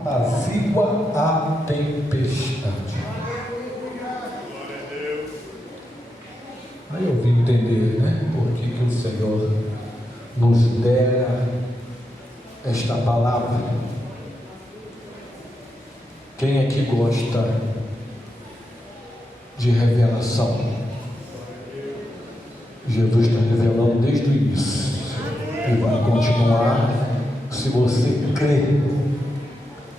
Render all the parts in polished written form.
apazigua a tempestade. Aí eu vim entender, por que o Senhor nos dera esta palavra. Quem aqui gosta de revelação? Jesus está revelando desde o início e vai continuar se você crê.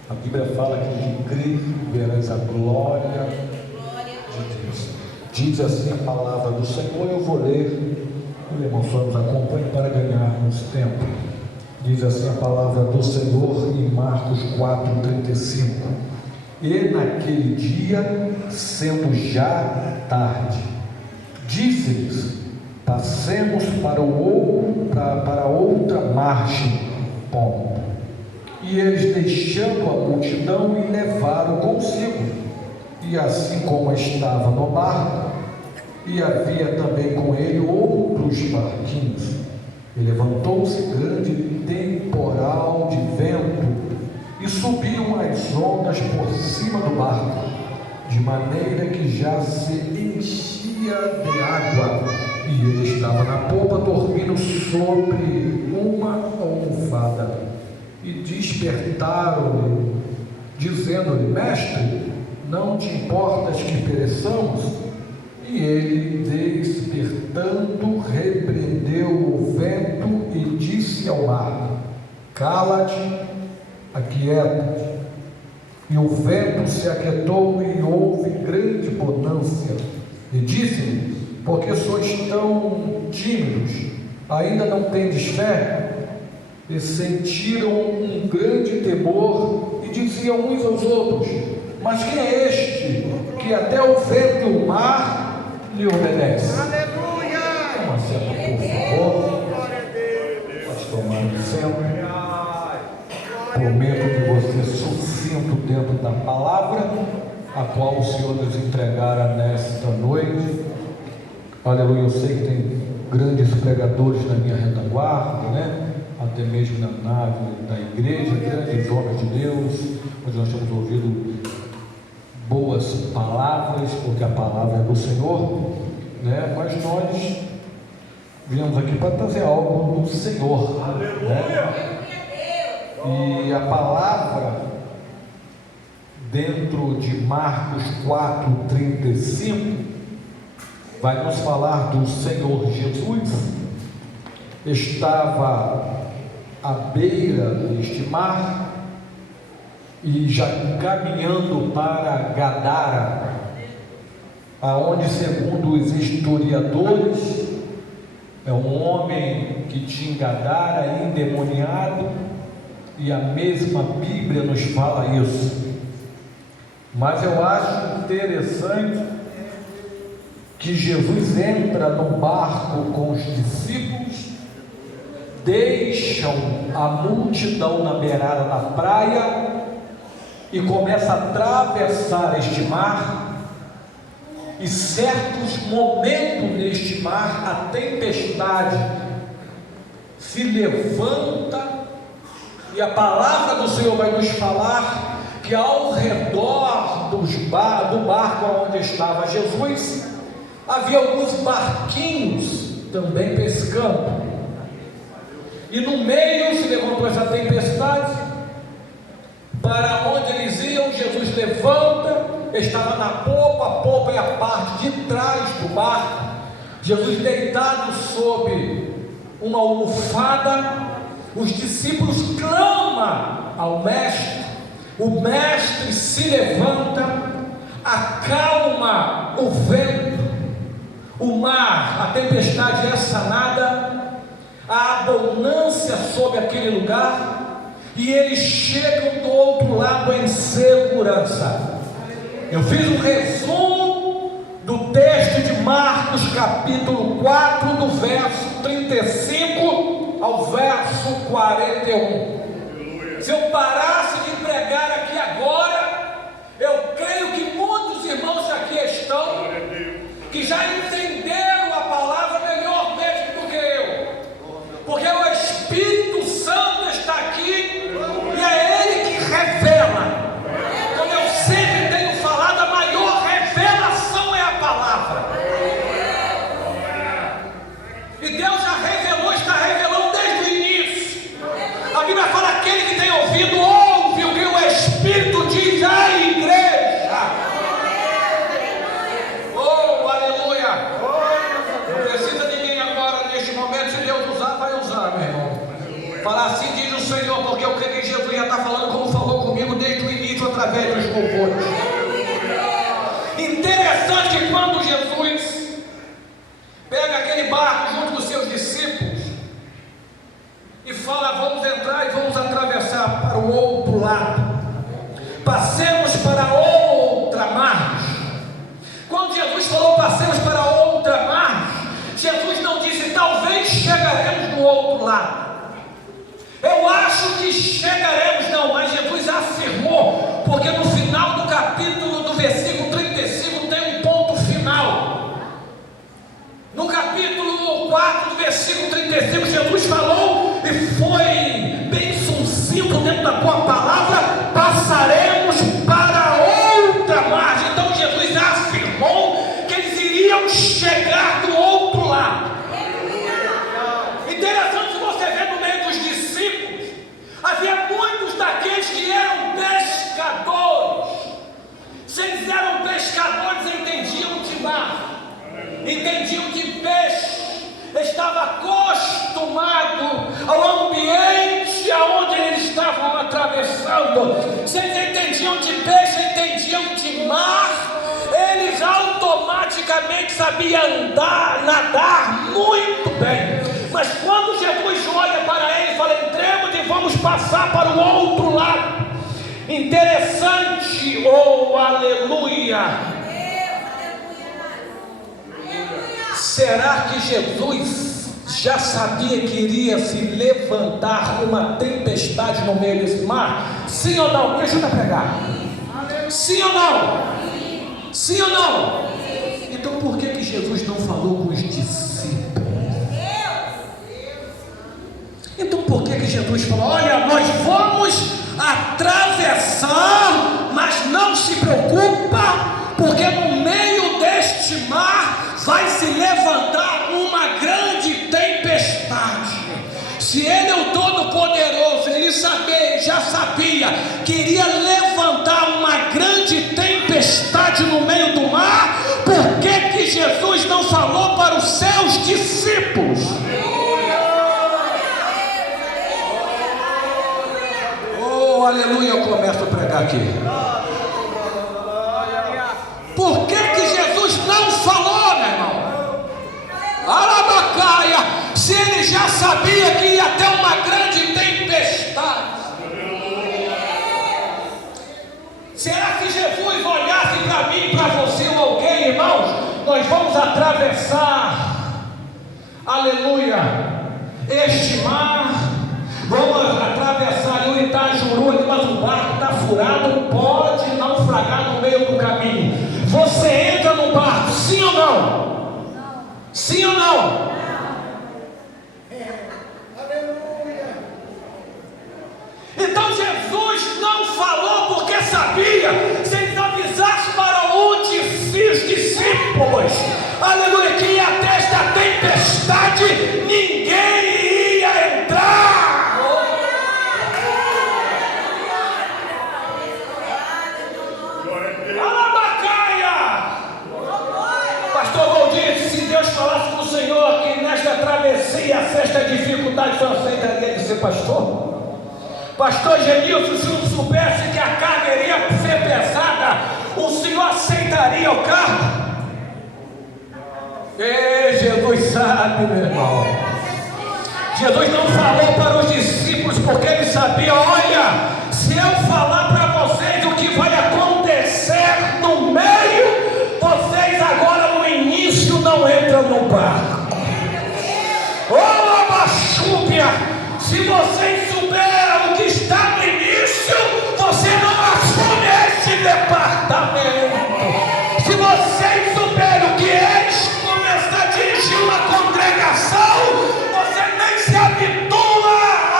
A Bíblia fala que quem crê verás a glória de Deus. Diz assim a palavra do Senhor. Eu vou ler, o irmão só nos acompanhe para ganharmos tempo. Diz assim a palavra do Senhor em Marcos 4:35. E naquele dia, sendo já tarde, disse-lhes: passemos para outra margem. Ponto. E eles, deixando a multidão, e levaram consigo. E assim como estava no barco, e havia também com ele outros barquinhos, e levantou-se grande temporal de vento, e subiam as ondas por cima do barco, de maneira que já se enchia de água, e ele estava na popa, dormindo sobre uma almofada. E despertaram-lhe, dizendo-lhe: mestre, não te importas que pereçamos? E ele, despertando, repreendeu o vento e disse ao mar: cala-te, aquieta-te. E o vento se aquietou e houve grande bonança. E disse-lhe: porque sois tão tímidos, ainda não tendes fé? E sentiram um grande temor, e diziam uns aos outros: mas quem é este, que até o vento e o mar lhe obedece? Aleluia! Toma assento, por favor. Pode tomar assento. Prometo que você é sucinto dentro da palavra a qual o Senhor nos entregara nesta noite. Aleluia. Eu sei que tem grandes pregadores na minha retaguarda, até mesmo na nave da igreja, grandes homens de Deus, onde nós temos ouvido boas palavras, porque a palavra é do Senhor, mas nós viemos aqui para trazer algo do Senhor. E a palavra, dentro de Marcos 4:35, vai nos falar do Senhor Jesus. Estava à beira deste mar e já caminhando para Gadara, aonde, segundo os historiadores, é um homem que tinha Gadara endemoniado, e a mesma Bíblia nos fala isso. Mas eu acho interessante que Jesus entra no barco com os discípulos, deixam a multidão na beirada da praia e começa a atravessar este mar. E certos momentos neste mar, a tempestade se levanta, e a palavra do Senhor vai nos falar que ao redor do barco onde estava Jesus, havia alguns barquinhos também pescando. E no meio se levantou essa tempestade. Para onde eles iam, Jesus levanta, estava na popa. A popa é a parte de trás do barco. Jesus deitado sob uma almofada. Os discípulos clamam ao mestre. O mestre se levanta, acalma o vento, o mar, a tempestade é sanada, a abundância sobre aquele lugar, e eles chegam do outro lado em segurança. Eu fiz um resumo do texto de Marcos capítulo 4, do verso 35 ao verso 41. Se eu parasse de pregar aqui agora, eu creio que muitos irmãos que aqui estão, que já entenderam a palavra melhor mesmo do que eu, porque o Espírito Santo está aqui, e é Ele que revela. através dos louvores. Interessante que quando Jesus pega aquele barco junto com seus discípulos e fala: vamos entrar e vamos atravessar para o outro lado, passemos para outra margem. Quando Jesus falou passemos para outra margem, Jesus não disse talvez chegaremos do outro lado, eu acho que chegaremos, não, mas Jesus afirmou, porque no final do capítulo, do versículo 35, tem um ponto final. No capítulo 4, do versículo 35, Jesus falou e foi bem sucinto dentro da tua palavra: passaremos para outra margem. Então Jesus afirmou que eles iriam chegar do outro lado. Interessante, se você ver no meio dos discípulos, havia muitos daqueles que eram pescadores. Se eles eram pescadores, entendiam de mar, entendiam de peixe, estava acostumado ao ambiente aonde eles estavam atravessando. Se eles entendiam de peixe, entendiam de mar, eles automaticamente sabiam andar, nadar muito bem. Mas quando Jesus olha para ele e fala: entremos e vamos passar para o outro lado. Interessante, oh aleluia. Será que Jesus já sabia que iria se levantar uma tempestade no meio desse mar? Sim ou não? Me ajuda a pregar. Sim ou não? Sim ou não? Então por que Jesus não falou com os discípulos? Então por que Jesus falou: olha, nós vamos atravessar, mas não se preocupa, porque no meio deste mar vai se levantar uma grande tempestade. Se ele é o Todo-Poderoso, ele já sabia que iria levantar uma grande tempestade no meio do mar, por que Jesus não falou para os seus discípulos? Oh, aleluia, eu começo a pregar aqui. Por que Jesus não falou, meu irmão? Alabacaia, se ele já sabia que ia ter uma grande tempestade. Será que Jesus olhasse para mim, para você ou alguém, irmãos? Nós vamos atravessar, aleluia, este mar, vamos atravessar o Itajuru, mas o barco está furado, pode naufragar no meio do caminho. Você entra no barco, sim ou não? Sim ou não? Então Jesus não falou porque sabia, se eles avisassem para os discípulos, aleluia, que ia ter esta tempestade, ninguém ia entrar. Pastor Valdir, se Deus falasse com o Senhor que nesta travessia, esta dificuldade, só aceitaria de ser pastor? Pastor Genilson, se não soubesse que a carga iria ser pesada, o Senhor aceitaria o carro? Jesus sabe, meu irmão. Jesus não falou para os discípulos porque ele sabia: olha, se eu falar para vocês o que vai acontecer no meio, vocês agora no início não entram no barco. Oh, Abachúbia, se vocês souberam o que está no início, você não assume esse departamento. Se vocês souberam que eles começam a dirigir uma congregação, você nem se habitua a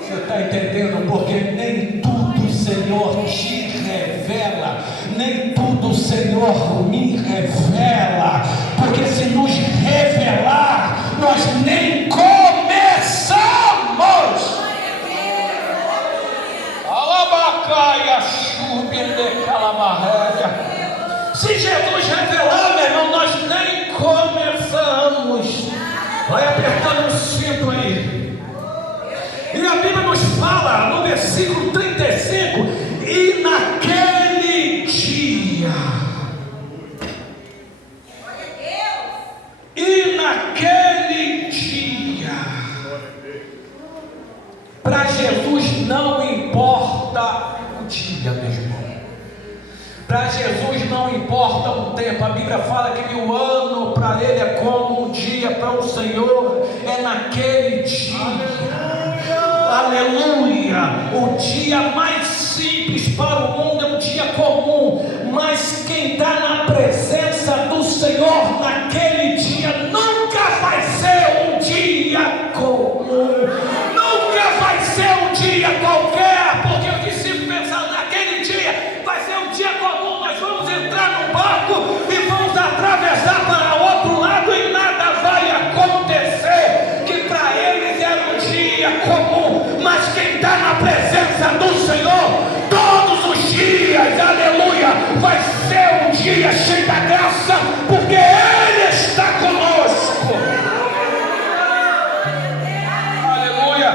Você está entendendo? Porque nem tudo o Senhor te revela, nem tudo o Senhor me revela, porque se nos revelar, nós nem começamos. Alabacaia, chubende, calamarréia. Se Jesus revelar, meu irmão, nós nem começamos. Vai apertando o cinto aí. fala no versículo 35, e naquele dia, para Jesus não importa o dia, meu irmão. Para Jesus não importa o tempo. A Bíblia fala que o ano para Ele é como um dia, para o Senhor é naquele dia. Aleluia! O dia mais simples para o mundo é um dia comum, mas quem está na presença do Senhor naquele dia nunca vai ser um dia comum, nunca vai ser um dia qualquer, porque eu disse pensar naquele dia vai ser um dia comum. Nós vamos entrar no barco e vamos atravessar para o outro lado e nada vai acontecer, que para eles era um dia comum, mas quem está na presença do Senhor todos os dias, aleluia, vai ser um dia cheio da graça, porque Ele está conosco. Aleluia.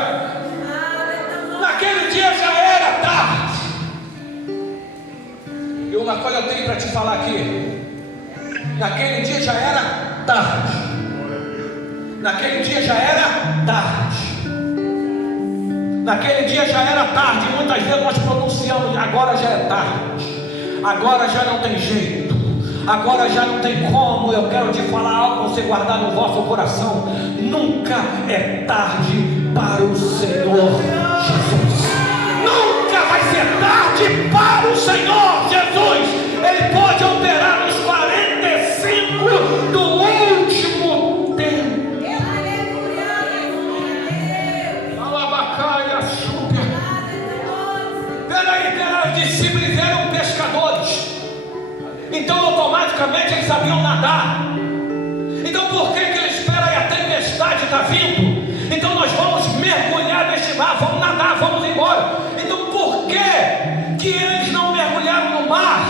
Naquele dia já era tarde. E uma coisa eu tenho para te falar aqui: naquele dia já era tarde. Naquele dia já era tarde. Naquele dia já era tarde. Muitas vezes nós pronunciamos: agora já é tarde, agora já não tem jeito, agora já não tem como. Eu quero te falar algo para você guardar no vosso coração: nunca é tarde para o Senhor Jesus. Nunca vai ser tarde para o Senhor Jesus. Ele pode operar nos 45 do último tempo. Os discípulos eram pescadores, então automaticamente eles sabiam nadar. Então por que eles esperam e a tempestade está vindo? Então nós vamos mergulhar neste mar, vamos nadar, vamos embora. Então por que eles não mergulharam no mar?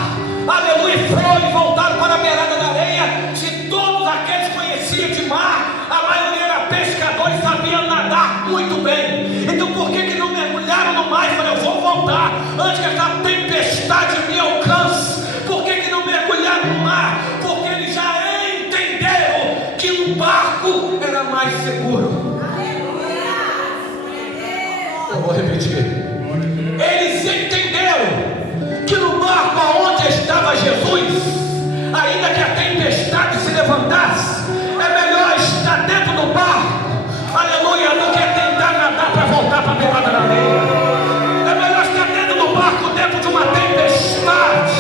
Aleluia, foram e voltaram para a beirada da areia. Se todos aqueles conheciam de mar, a maioria era pescador e sabia nadar muito bem. Então por que não mergulharam no mar e falaram: eu vou voltar antes que essa tempestade me alcance? Por que não mergulharam no mar? Porque eles já entenderam que o barco era mais seguro. Eu vou repetir. Eles entenderam que no barco aonde estava Jesus, ainda que a tempestade se levantasse, é melhor estar dentro do barco, aleluia, do que tentar nadar para voltar para a beirada da areia. É melhor estar dentro do barco, dentro de uma tempestade,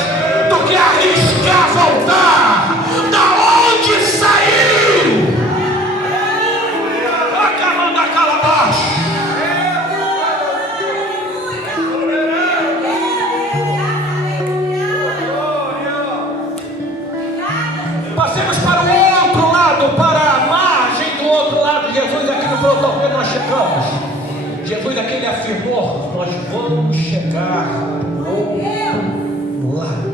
do que arriscar voltar da onde saiu. Acabando a calabaça. Passemos para o outro lado, para a margem do outro lado. Jesus aqui no protocolo nós chegamos. Jesus aqui ele afirmou: nós vamos chegar do outro lado.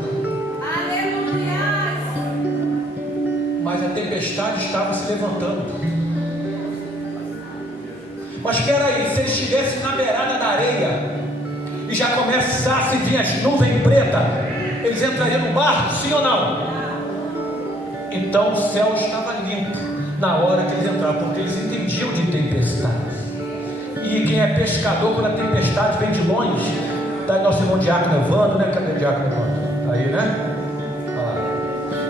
Mas a tempestade estava se levantando. Mas espera aí, se eles estivessem na beirada da areia e já começasse a vir as nuvens pretas, eles entrariam no barco, sim ou não? Então o céu estava limpo na hora que eles entraram, porque eles entendiam de tempestade. E quem é pescador, quando a tempestade vem de longe, está aí nosso irmão Diácono Evandro, né? Cadê o Diácono Evandro? Está aí, né?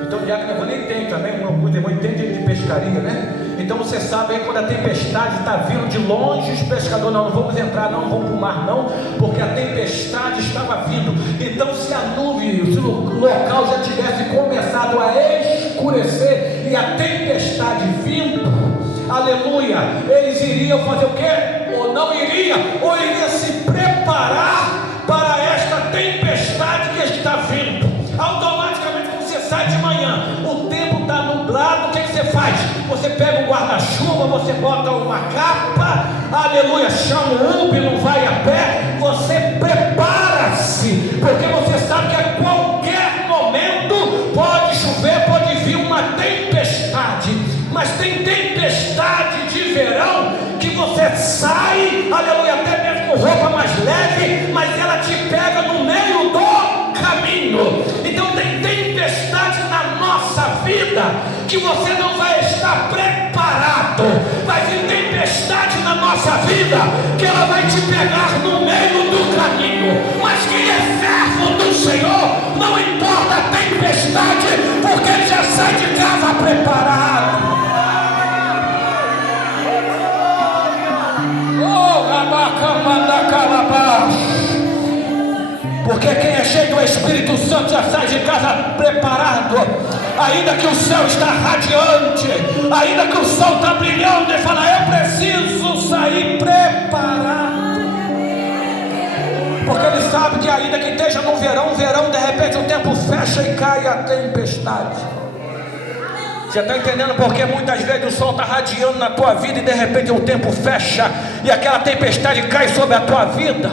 Então o Diácono Evandro entende também, alguns irmãos entendem de pescaria, né? Então você sabe aí, quando a tempestade está vindo de longe, os pescadores: não vamos entrar, não vamos para o mar não, porque a tempestade estava vindo. Então se a nuvem, se o local já tivesse começado a escurecer e a tempestade vindo, aleluia, eles iriam fazer o quê? Ou não iria, ou iria se preparar para esta tempestade que está vindo. Automaticamente, quando você sai de manhã, o tempo está nublado, o que você faz? Você pega um guarda-chuva, você bota uma capa, aleluia, chama o Uber, não vai a pé, você prepara-se, porque você sabe que a qualquer momento pode chover, pode vir uma tempestade. Mas tem tempestade de verão que você sai, aleluia, até mesmo com roupa mais que você não vai estar preparado. Vai vir tempestade na nossa vida, que ela vai te pegar no meio do caminho. Mas quem é servo do Senhor, não importa a tempestade, porque ele já sai de casa preparado. Porque quem é cheio do Espírito Santo já sai de casa preparado. Ainda que o céu está radiante, ainda que o sol está brilhando, ele fala: eu preciso sair preparado. Porque ele sabe que ainda que esteja no verão, de repente o tempo fecha e cai a tempestade. Você está entendendo? Porque muitas vezes o sol está radiando na tua vida e de repente o tempo fecha e aquela tempestade cai sobre a tua vida.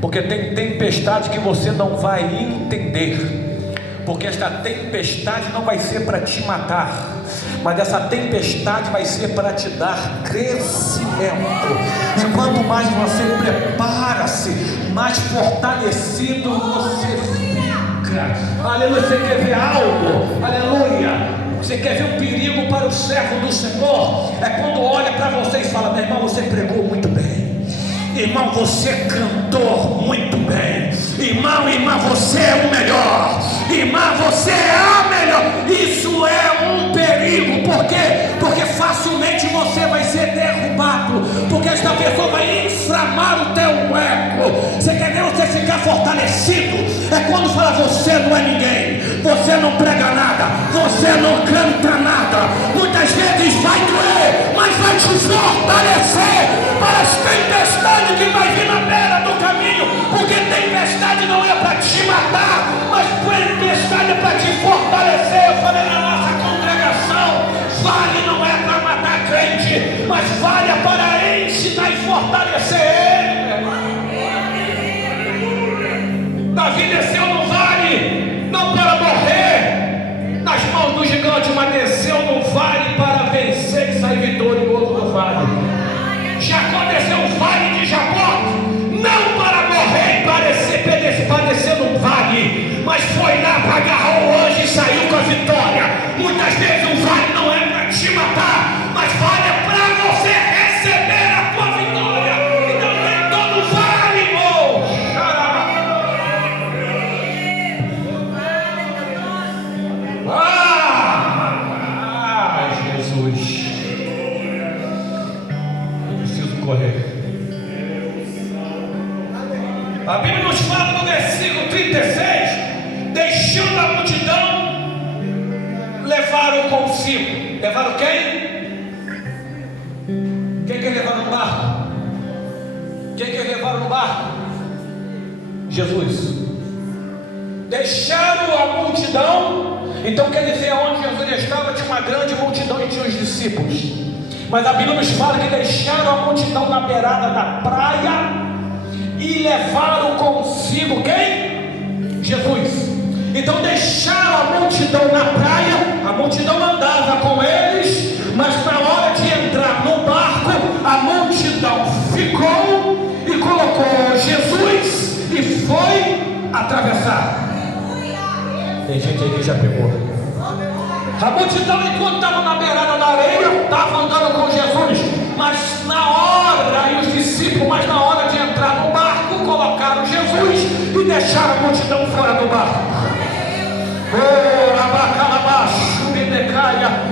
Porque tem tempestade que você não vai entender. Porque esta tempestade não vai ser para te matar, mas essa tempestade vai ser para te dar crescimento. E quanto mais você prepara-se, mais fortalecido você fica. Aleluia. Você quer ver algo? Aleluia. Você quer ver um perigo para o servo do Senhor? É quando olha para você e fala: meu irmão, você pregou muito bem. Irmão, você cantou muito bem. Irmã, você é o melhor. Irmã, você é a melhor. Isso é um perigo. Por quê? Porque facilmente você vai ser derrubado. Porque esta pessoa vai inflamar o teu ego. Você quer ver você ficar fortalecido? É quando fala: você não é ninguém, você não prega nada, você não canta nada. Muitas vezes vai doer, mas vai te fortalecer para as tempestades que vai vir na beira do caminho. Porque tempestade não é para te matar, mas tempestade é para te fortalecer. Eu falei na nossa congregação: vale não é para matar crente, mas vale para ensinar e fortalecer ele. Davi desceu no vale não para morrer nas mãos do gigante, mas desceu no vale para vencer e sair vitorioso do vale. Jacó desceu o vale de Jacó não para morrer e padecer no vale, mas foi lá para agarrar o anjo e saiu com a vitória. Muitas vezes o vale não é para te matar, mas vale é para você receber a tua vitória. Então nem todo vale, irmão. Jesus, eu preciso correr. A Bíblia nos fala no versículo 36: deixando a multidão, levaram consigo. Levaram quem? Quem que levaram no barco? Quem que levaram no barco? Jesus. Deixaram a multidão. Então quer dizer, onde Jesus estava tinha uma grande multidão e tinha os discípulos. Mas a Bíblia nos fala que deixaram a multidão na beirada da praia e levaram consigo quem? Jesus. Então deixaram a multidão na praia. A multidão andava com eles, mas na hora de entrar no barco, a multidão ficou e colocou Jesus e foi atravessar. Tem gente aí que já pegou. A multidão, enquanto estava na beirada da areia, estava andando com Jesus, mas na hora, e os discípulos, mas na hora de entrar no barco, colocaram Jesus e deixaram a multidão fora do barco.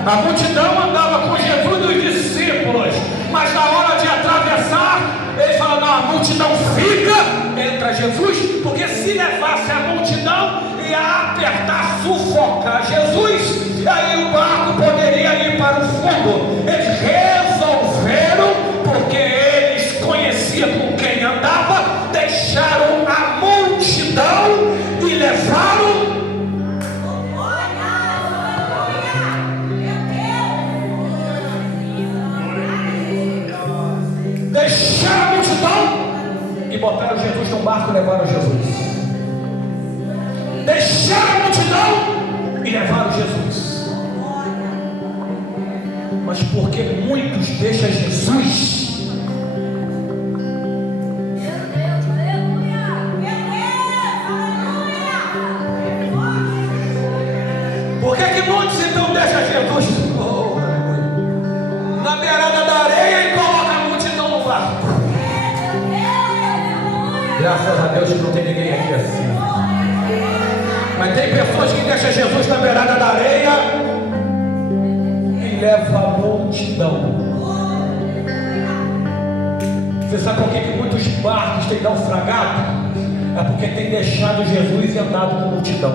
A multidão andava com Jesus e os discípulos, mas na hora de atravessar, ele fala: não, a multidão fica, entra Jesus, porque se levasse a multidão, ia apertar, sufocar Jesus, e aí o barco poderia ir para o fundo. Eles resolveram, porque eles conheciam com quem andava, deixaram a multidão e levaram. Deixaram a multidão e botaram Jesus no barco e levaram Jesus. Deixaram a multidão e levaram Jesus. Mas porque muitos deixam Jesus, Graças a Deus que não tem ninguém aqui assim. Mas tem pessoas que deixam Jesus na beirada da areia e levam a multidão. Você sabe por que muitos barcos têm naufragado? É porque tem deixado Jesus e andado com multidão.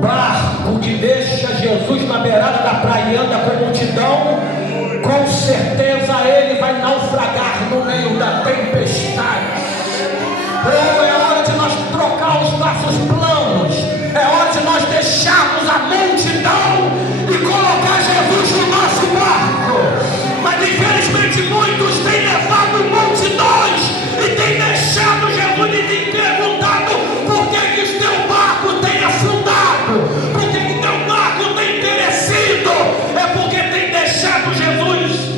Barco que deixa Jesus na beirada da praia e anda com multidão, com certeza ele vai naufragar no meio da tempestade. Oh, é hora de nós trocar os nossos planos, é hora de nós deixarmos a multidão e colocar Jesus no nosso barco. Mas infelizmente muitos têm levado multidões e têm deixado Jesus e têm perguntado por que o teu barco tem afundado, por que o teu barco tem perecido. É porque tem deixado Jesus.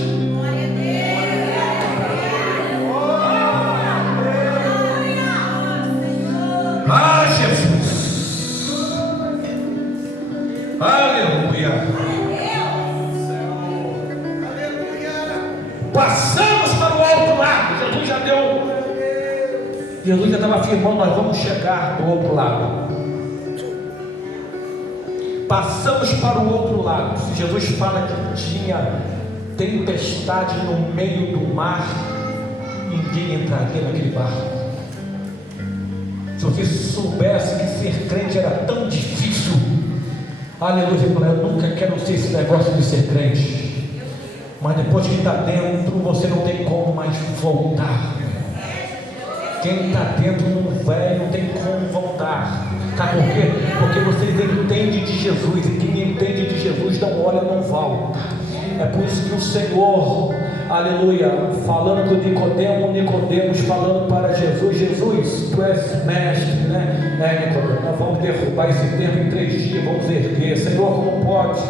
Ah, Jesus, aleluia. Passamos para o outro lado. Jesus já estava afirmando: nós vamos chegar do outro lado. Passamos para o outro lado. Se Jesus fala que tinha tempestade no meio do mar, ninguém entraria naquele barco. Se você soubesse que ser crente era tão difícil, aleluia, eu nunca quero ser esse negócio de ser crente. Mas depois que está dentro, você não tem como mais voltar. Quem está dentro não vai, não tem como voltar. Sabe por quê? Porque você entende de Jesus, e quem entende de Jesus não olha, não volta. É por isso que o Senhor, aleluia, falando com Nicodemos falando para Jesus: Jesus, tu és mestre, né? Nicodemos, nós vamos derrubar esse termo em 3 dias, vamos erguer. Senhor, como pode?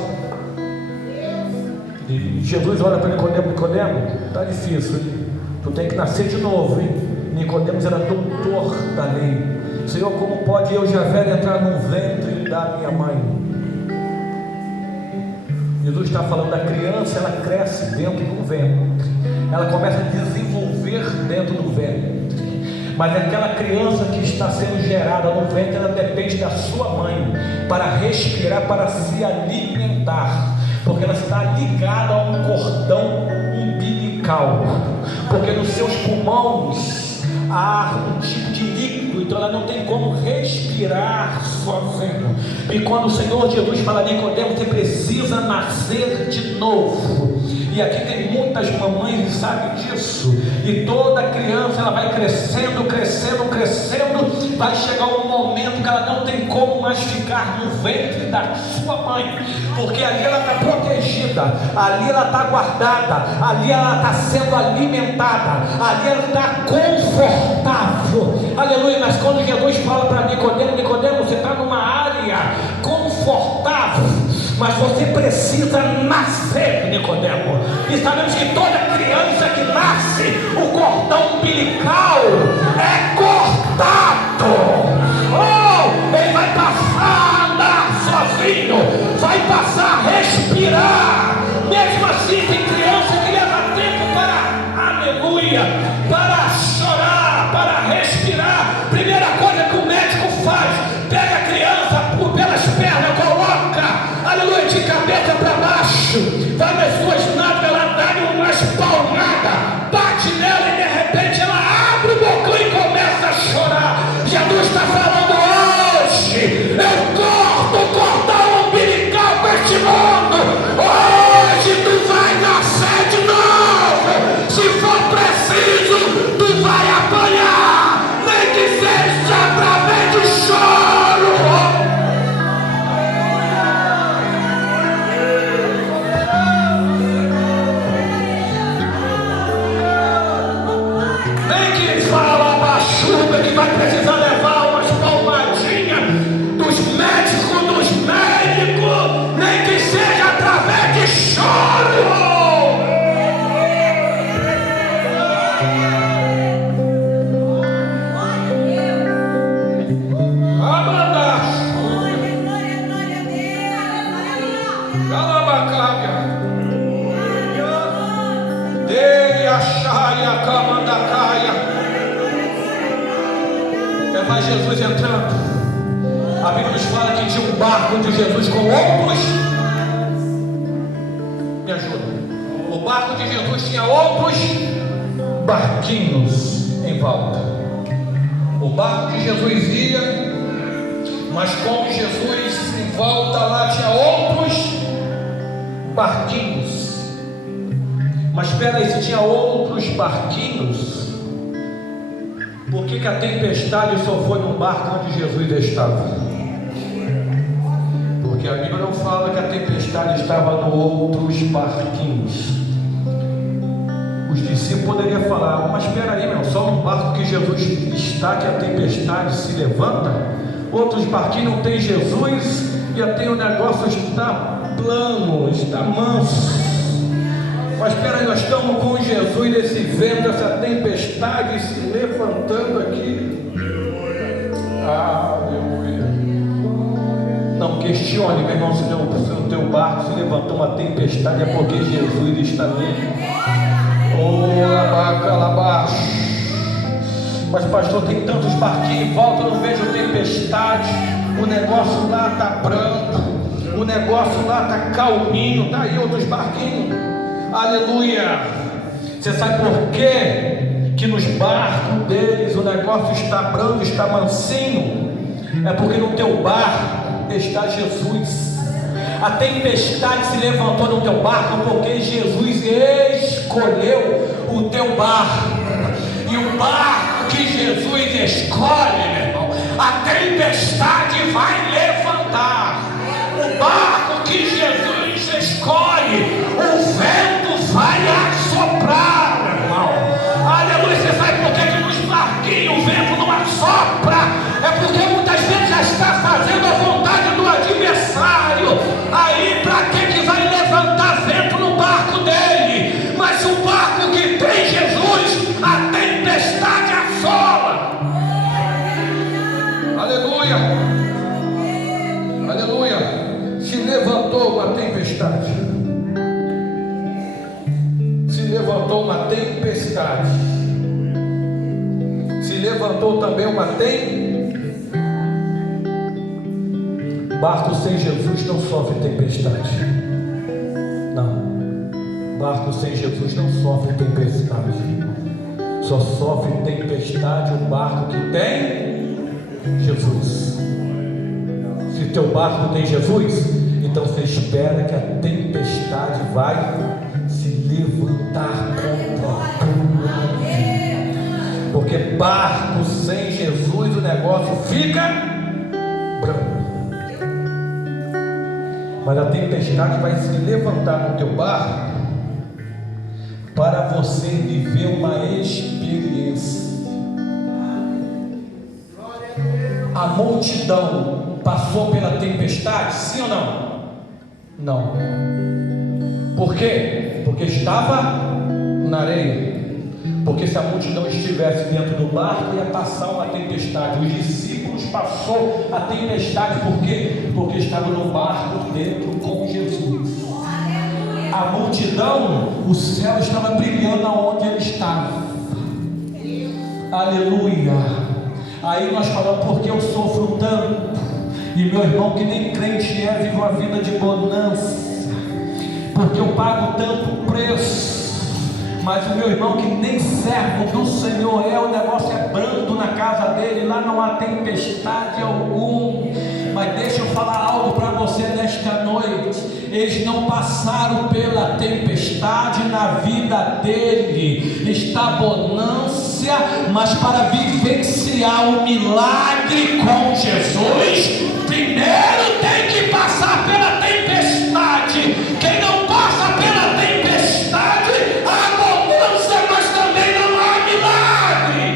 E Jesus olha para Nicodemo: está difícil, hein? Tu tem que nascer de novo, hein? Nicodemos era doutor da lei. Senhor, como pode eu já velho entrar no ventre da minha mãe? Jesus está falando da criança, ela cresce dentro do ventre, ela começa a desenvolver dentro do ventre. Mas aquela criança que está sendo gerada no ventre, ela depende da sua mãe para respirar, para se alimentar, porque ela está ligada a um cordão umbilical, porque nos seus pulmões há um tipo de líquido, então ela não tem como respirar sozinha. E quando o Senhor Jesus fala: Nicodemo, você precisa nascer de novo. E aqui tem muitas mamães que sabem disso. E toda criança, ela vai crescendo, vai chegar um momento que ela não tem como mais ficar no ventre da sua mãe, porque ali ela está protegida, ali ela está guardada, ali ela está sendo alimentada, ali ela está confortável. Aleluia. Mas quando Jesus fala para Nicodemo, você está numa área confortável, mas você precisa nascer, Nicodemo. E sabemos que toda criança que nasce, o cordão umbilical é cortado. Oh, ele vai passar a andar sozinho, vai passar a respirar. Mesmo assim, tem criança que leva tempo para, aleluia, para chorar, para respirar. Primeira coisa que o médico faz: pega a criança pelas pernas, coloca, aleluia, de cabeça para baixo, vai nas suas nádegas, ela dá umas palmadas, bate nela e de repente ela abre o bocão e começa a chorar. Jesus está falando hoje: eu corto o cordão umbilical com este mundo. Hoje tu vai nascer de novo. Se for preciso, tu vai apanhar, nem que seja através de choro. Nem que fala uma chuva que vai precisar levar umas palmadinhas dos médicos, nem que seja através de choro. Dei a chaia, camanda. mais Jesus entrando. A Bíblia nos fala que tinha um barco de Jesus com outros. Me ajuda. O barco de Jesus tinha outros barquinhos em volta. O barco de Jesus ia, mas com Jesus em volta lá tinha outros barquinhos. Mas espera aí, se tinha outros barquinhos, por que a tempestade só foi no barco onde Jesus estava? Porque a Bíblia não fala que a tempestade estava no outros barquinhos. Os discípulos poderiam falar: mas espera aí, meu, só no barco que Jesus está que a tempestade se levanta? Outros barquinhos não tem Jesus e até o negócio está plano, está manso. Mas espera aí, nós estamos com Jesus nesse vento, essa tempestade se levantando aqui. Aleluia. Não questione, meu irmão, se no teu barco se levantou uma tempestade, é porque Jesus está nele. Mas pastor, tem tantos barquinhos em volta, eu não vejo tempestade. O negócio lá está brando, o negócio lá está calminho. Está aí outros barquinhos. Aleluia. Você sabe por quê? Que nos barcos deles o negócio está brando, está mansinho? É porque no teu barco está Jesus. A tempestade se levantou no teu barco porque Jesus escolheu o teu barco. E o barco que Jesus escolhe, meu irmão, a tempestade vai levantar. O barco que Jesus escolhe, o vento vai assoprar, meu irmão. Aleluia. Você sabe por que nos barquinhos o vento não assopra? É porque muitas vezes já está fazendo a vontade do adversário. Aí para que vai levantar vento no barco dele? Mas o barco que tem Jesus, a tempestade assola. Aleluia. Aleluia. Se levantou uma tempestade. Se levantou uma tempestade. Se levantou também uma tempestade. Barco sem Jesus não sofre tempestade. Não. Barco sem Jesus não sofre tempestade. Só sofre tempestade o barco que tem Jesus. Se teu barco tem Jesus, então você espera que a tempestade vai se levantar contra a tua vida. Porque barco sem Jesus o negócio fica branco. Mas a tempestade vai se levantar no teu barco para você viver uma experiência. A multidão passou pela tempestade, sim ou não? Não. Por quê? Porque estava na areia. Porque se a multidão estivesse dentro do barco, ia passar uma tempestade. Os discípulos passou a tempestade. Por quê? Porque estavam no barco dentro com Jesus. A multidão, o céu estava brilhando aonde ele estava. Aleluia. Aí nós falamos: porque eu sofro tanto, e meu irmão que nem crente é, vive uma vida de bonança, porque eu pago tanto preço. Mas o meu irmão que nem servo do Senhor é, o negócio é brando na casa dele, lá não há tempestade alguma. Mas deixa eu falar algo para você nesta noite. Eles não passaram pela tempestade na vida dele. Está bonança, mas para vivenciar o milagre com Jesus, primeiro tem que passar pela tempestade. Quem não passa pela tempestade, há bonança, mas também não há milagre.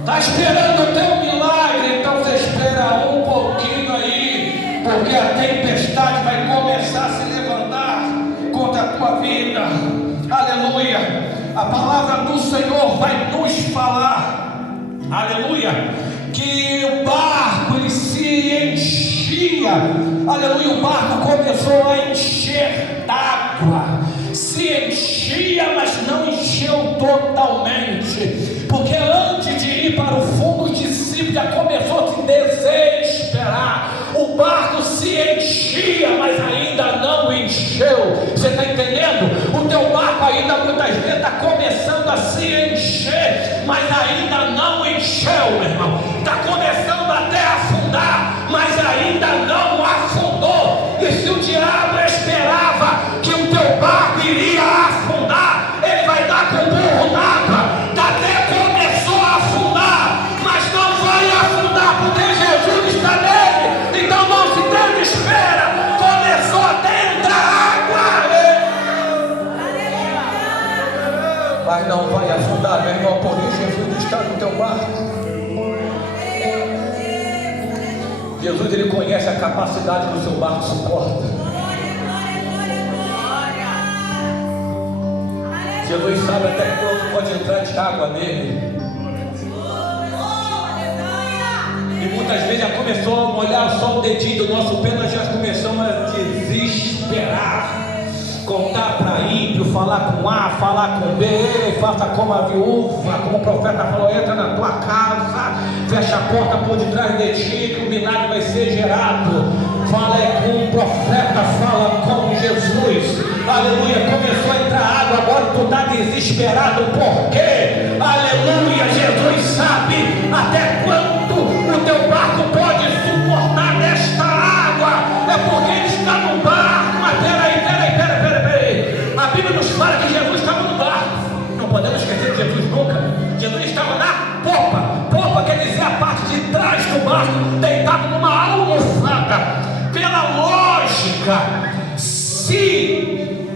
Está esperando o teu milagre, então você espera um pouquinho aí, porque a tempestade vai começar a se levantar contra a tua vida. Aleluia. A palavra do Senhor vai nos falar, aleluia, que o barco ele se enchia. Aleluia. O barco começou a encher d'água. Se enchia, mas não encheu totalmente, porque antes Bíblia começou a se desesperar. O barco se enchia, mas ainda não encheu. Você está entendendo? O teu barco ainda muitas vezes está começando a se encher, mas ainda não encheu, meu irmão. Está começando até a afundar, mas ainda não afundou. E se o diabo esperava que o teu barco iria afundar, ele vai dar com o burro na água. Até começou a afundar, mas não vai afundar, porque Jesus está nele. Então não se desespera. Começou até a entrar água, mas não vai afundar, meu irmão, porque Jesus está no teu barco. Jesus, ele conhece a capacidade do seu barco suporta. Jesus sabe até quando pode entrar de água nele. E muitas vezes já começou a molhar só o dedinho do nosso pé, nós já começamos a desesperar. Contar para ímpio, falar com A, falar com B, faça como a viúva, como o profeta falou, entra na tua casa, fecha a porta por detrás de ti, que o milagre vai ser gerado. Fala com o profeta, fala com Jesus. Aleluia, começou a entrar água, agora tu está desesperado, por quê? Aleluia, Jesus sabe até quanto o teu barco pode suportar desta água. É porque ele está no barco. Mas peraí. A Bíblia nos fala que Jesus estava no barco. Não podemos esquecer de Jesus nunca. Jesus estava na popa. Popa quer dizer a parte de trás do barco, deitado numa almofada. Pela lógica, se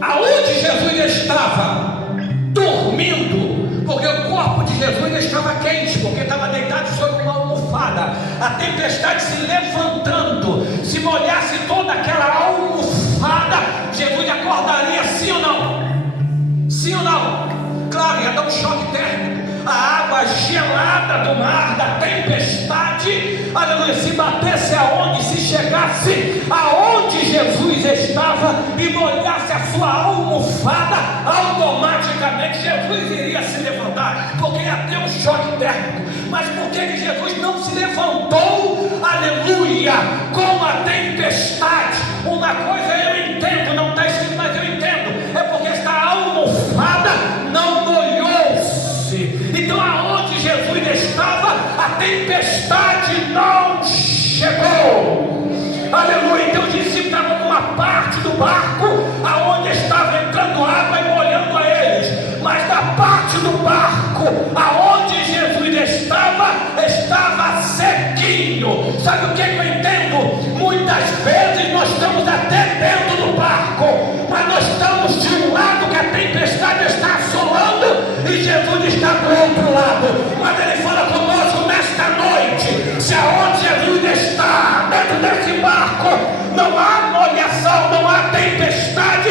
aonde Jesus estava dormindo, porque o corpo de Jesus estava quente, porque estava deitado sobre uma almofada, a tempestade se levantando, se molhasse toda aquela almofada, Jesus acordaria, sim ou não? Sim ou não? Claro, ia dar um choque térmico. A água gelada do mar, da tempestade, aleluia, se batesse aonde, se chegasse aonde Jesus estava e molhasse a sua almofada, automaticamente Jesus iria se levantar, porque ia ter um choque térmico. Mas por que Jesus não se levantou, aleluia, com a tempestade? Uma coisa eu entendo, não está escrito, mas eu entendo, é porque esta almofada não molhou-se. Então aonde Jesus estava, a tempestade não chegou. Aleluia. Então os discípulos estavam numa parte do barco aonde estava entrando água e molhando a eles, mas da parte do barco aonde Jesus estava sequinho. Sabe o que eu entendo? Muitas vezes nós estamos até dentro do barco, mas nós estamos de um lado que a tempestade está assolando e Jesus está do outro lado. Mas ele fala conosco nesta noite: se aonde Jesus está, dentro desse barco, não há molhação, não há tempestade,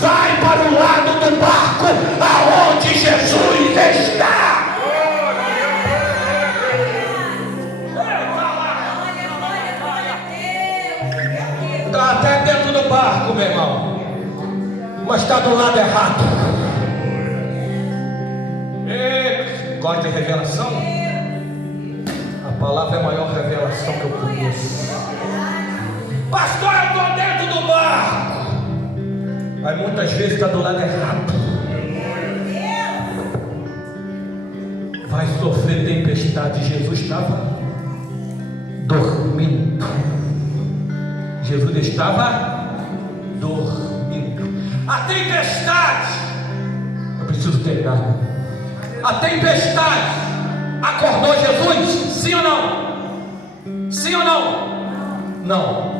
vai para o lado do barco aonde Jesus está. Está até dentro do barco, meu irmão, mas está do lado errado. Gosta de revelação? A palavra é a maior revelação que eu conheço. Pastor, eu estou dentro do barco, mas muitas vezes está do lado errado. Vai sofrer tempestade. Jesus estava dormindo. Jesus estava dormindo. A tempestade, eu preciso terminar. A tempestade acordou Jesus? Sim ou não? Sim ou não? Não.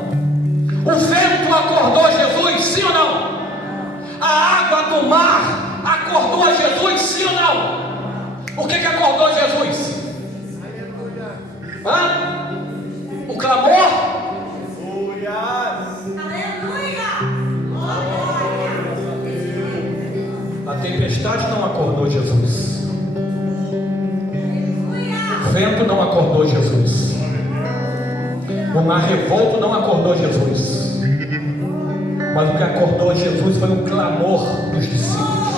O vento acordou Jesus? Sim ou não? A água do mar acordou Jesus? Sim ou não? O que acordou Jesus? Hã? O clamor? A tempestade não acordou Jesus. O vento não acordou Jesus. O mar revolto não acordou Jesus. Mas o que acordou Jesus foi o clamor dos discípulos.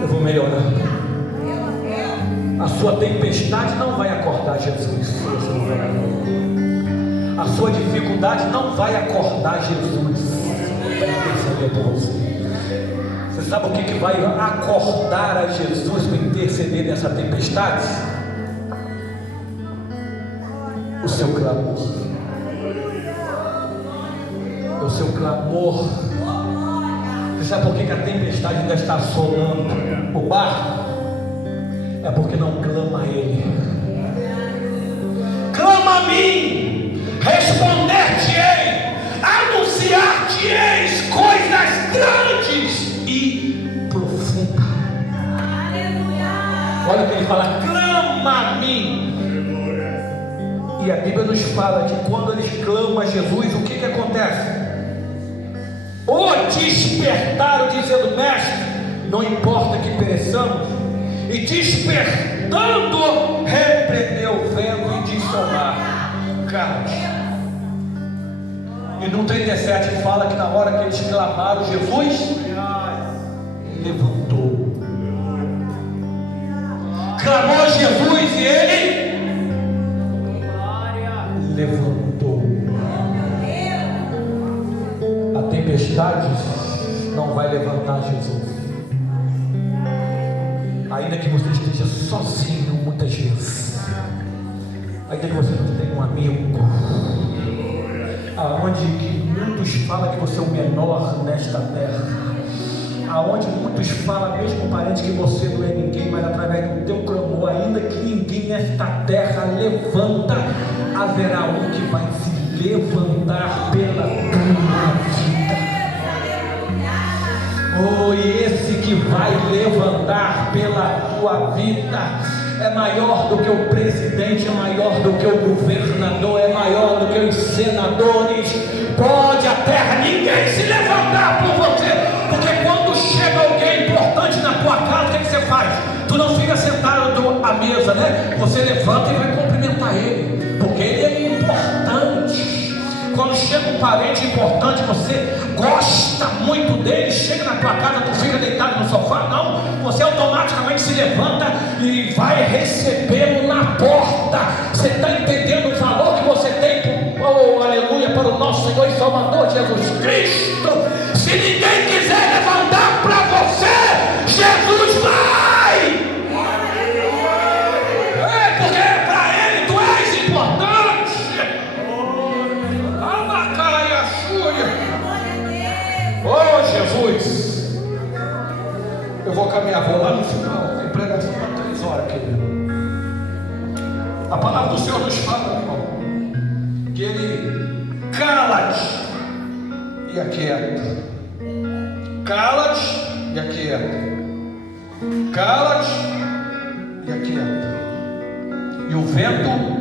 Eu vou melhorar. A sua tempestade não vai acordar Jesus. A sua dificuldade não vai acordar Jesus para interceder por você. Você sabe o que vai acordar a Jesus para interceder nessa tempestade? O seu clamor. O seu clamor. Você sabe por que a tempestade ainda está assolando o barco? É porque não clama a Ele. Clama a mim, responder-te-ei, anunciar-te-eis coisas grandes e profundas. Olha o que ele fala: clama a mim. E a Bíblia nos fala que quando eles clamam a Jesus, o que acontece? O despertaram, dizendo: mestre, não importa que pereçamos. E despertando, repreendeu o vento e disse ao mar: cala-te. E no 37 fala que na hora que eles clamaram, Jesus levantou. Clamou Jesus e ele levantou. A tempestade não vai levantar Jesus. Ainda que você esteja sozinho muitas vezes, ainda que você não tenha um amigo, aonde que muitos falam que você é o menor nesta terra, aonde muitos falam, mesmo parente, que você não é ninguém, mas através do teu clamor, ainda que ninguém nesta terra levanta, haverá um que vai se levantar pela tua vida. Oh, e esse que vai levantar pela tua vida é maior do que o presidente, é maior do que o governador, é maior do que os senadores. Pode a terra, ninguém se levantar por você, porque quando chega alguém importante na tua casa, o que você faz? Tu não fica sentado à mesa, né? Você levanta e vai cumprimentar ele, porque ele é importante. Quando chega um parente importante, você gosta muito dele, chega na tua casa, tu fica deitado no sofá, não, você automaticamente se levanta e vai recebê-lo na porta. Você está entendendo o valor que você tem, oh aleluia, para o nosso Senhor e Salvador Jesus Cristo? Se ninguém quiser levantar para você, Jesus vai. Porque para ele tu és importante. Oh Jesus, eu vou caminhar, vou lá no final, tem pregação para 3 horas, querido. A palavra do Senhor nos fala, irmão, que ele cala-te e aquieta, cala-te e aquieta, cala-te e aquieta, e o vento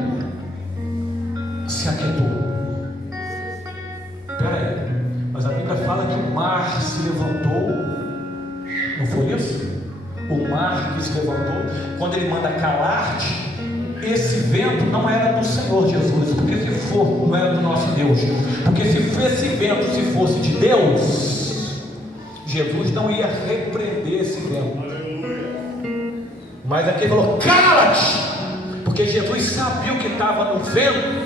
se aquietou. Espera aí, mas a Bíblia fala que o mar se levantou, não foi isso? O mar que se levantou, quando ele manda calar-te, esse vento não era do Senhor Jesus, porque se for, não era do nosso Deus, porque se esse vento se fosse de Deus, Jesus não ia repreender esse vento. Mas aqui ele falou: cala-te, porque Jesus sabia o que estava no vento,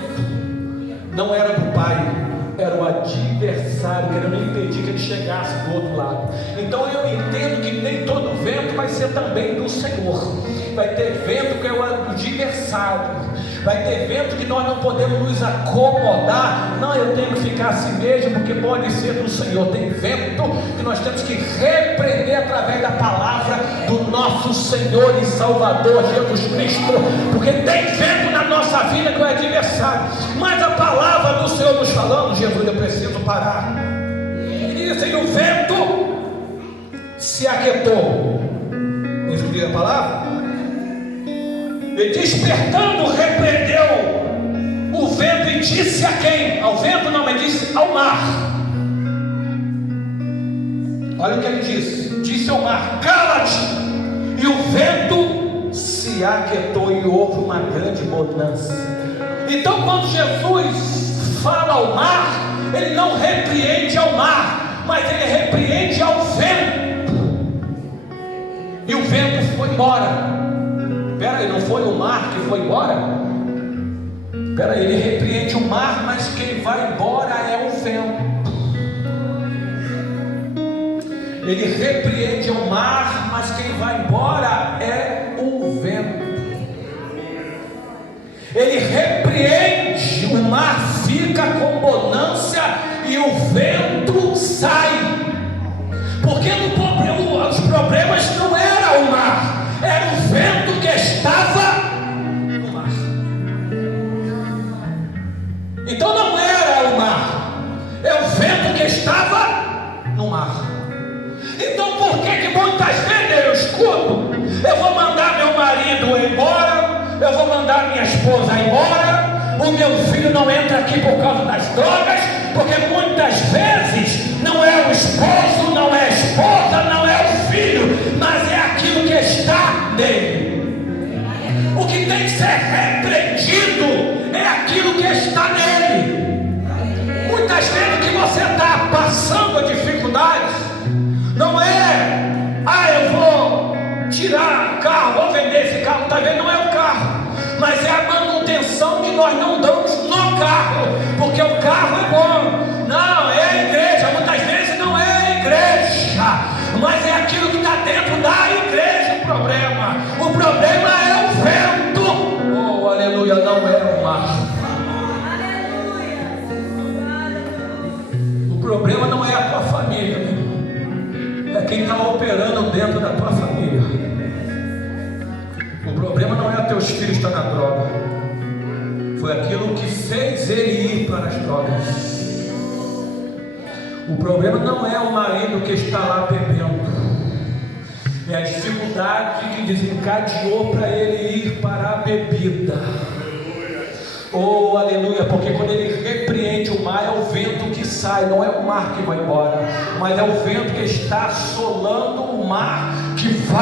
não era do Pai, era o adversário querendo impedir que ele chegasse do outro lado. Então eu entendo que nem todo vento vai ser também do Senhor. Vai ter vento que é o adversário, vai ter vento que nós não podemos nos acomodar. Não, eu tenho que ficar assim mesmo, porque pode ser do Senhor. Tem vento que nós temos que repreender através da palavra do nosso Senhor e Salvador Jesus Cristo, porque tem vento na nossa vida que é o adversário, mas a palavra do Senhor nos falando: Jesus, eu preciso parar. E disse, e o vento se aquietou. Escrevi a palavra? E despertando, repreendeu o vento e disse a quem? Ao vento não, mas disse ao mar. Olha o que ele disse: disse ao mar: cala-te. E o vento se aquietou e houve uma grande bonança. Então quando Jesus fala ao mar, ele não repreende ao mar, mas ele repreende ao vento. E o vento foi embora. Peraí, não foi o mar que foi embora? Peraí, ele repreende o mar, mas quem vai embora é o vento. Ele repreende o mar, mas quem vai embora é o vento. Ele repreende, o mar fica com bonança e o vento sai. Porque os problemas não eram o mar, era o vento que estava no mar. Então não era o mar, é o vento que estava no mar. Então por que muitas vezes eu escuto, eu vou mandar meu marido embora, eu vou mandar minha esposa embora, o meu filho não entra aqui por causa das drogas, porque muitas vezes não é o esposo, não é a esposa, não é o filho, mas é aquilo que está nele. O que tem que ser repreendido é aquilo que está nele. Muitas vezes o que você está passando dificuldades não é, eu vou tirar o carro, vou vender esse carro, está vendo? Não é o carro, mas é a manutenção que nós não damos no carro, porque o carro é bom. Não, é a igreja, muitas vezes não é a igreja, mas é aquilo que está dentro da igreja o problema. O problema é o vento. Oh, aleluia, não é o mar. O problema não é a tua família, é quem está operando dentro da tua família. O problema não é teus filhos estar na droga, foi aquilo que fez ele ir para as drogas. O problema não é o marido que está lá bebendo, é a dificuldade que desencadeou para ele ir para a bebida. Oh, aleluia, porque quando ele repreende o mar, é o vento que sai, não é o mar que vai embora, mas é o vento que está assolando o mar, que vai